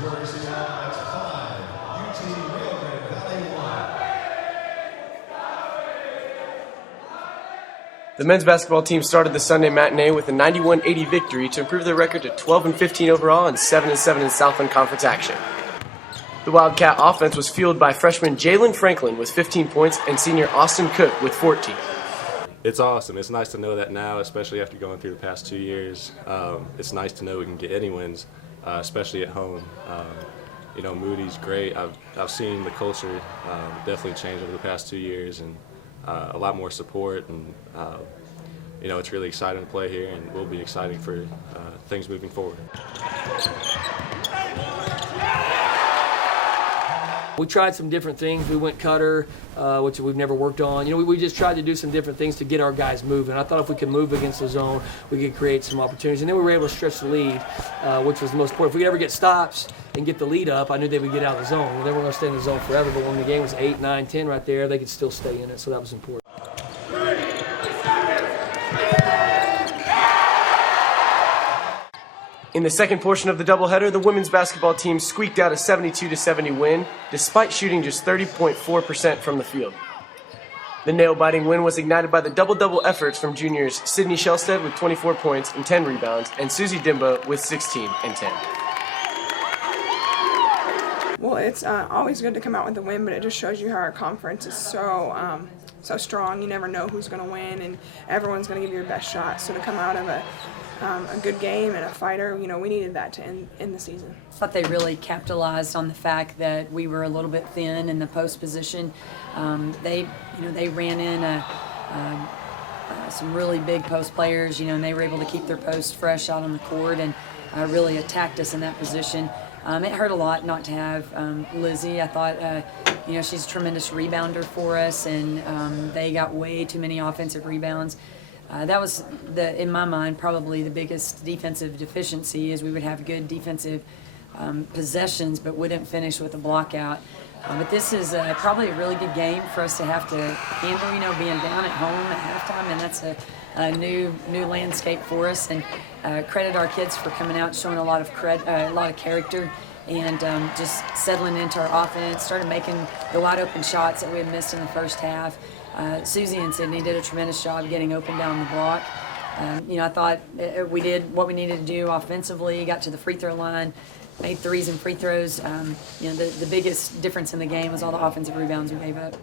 Jersey now, that's 5. UT Rio Grande Valley 1. The men's basketball team started the Sunday matinee with a 91-80 victory to improve their record to 12-15 overall and 7-7 in Southland Conference action. The Wildcat offense was fueled by freshman Jalen Franklin with 15 points and senior Austin Cook with 14. It's awesome. It's nice to know that now, especially after going through the past 2 years. It's nice to know we can get any wins, especially at home. Moody's great. I've seen the culture definitely change over the past 2 years, and a lot more support, and it's really exciting to play here, and will be exciting for things moving forward. We tried some different things. We went cutter, which we've never worked on. We just tried to do some different things to get our guys moving. I thought if we could move against the zone, we could create some opportunities. And then we were able to stretch the lead, which was the most important. If we could ever get stops and get the lead up, I knew they would get out of the zone. Well, they weren't going to stay in the zone forever, but when the game was 8, 9, 10 right there, they could still stay in it, so that was important. In the second portion of the doubleheader, the women's basketball team squeaked out a 72-70 win, despite shooting just 30.4% from the field. The nail-biting win was ignited by the double-double efforts from juniors Sydney Shellstead with 24 points and 10 rebounds, and Susie Dimba with 16 and 10. Well, it's always good to come out with a win, but it just shows you how our conference is so strong. You never know who's going to win, and everyone's going to give you your best shot. So to come out of a good game and a fighter, we needed that to end the season. I thought they really capitalized on the fact that we were a little bit thin in the post position. They ran in some really big post players, and they were able to keep their post fresh out on the court and really attacked us in that position. It hurt a lot not to have Lizzie. I thought, she's a tremendous rebounder for us, and they got way too many offensive rebounds. That was, in my mind, probably the biggest defensive deficiency, is we would have good defensive possessions but wouldn't finish with a block out. But this is probably a really good game for us to have to handle, being down at home at halftime, and that's a new landscape for us. And credit our kids for coming out, showing a lot of character, and just settling into our offense, started making the wide open shots that we had missed in the first half. Susie and Sydney did a tremendous job getting open down the block. I thought we did what we needed to do offensively, got to the free throw line, made threes and free throws. The biggest difference in the game was all the offensive rebounds we gave up.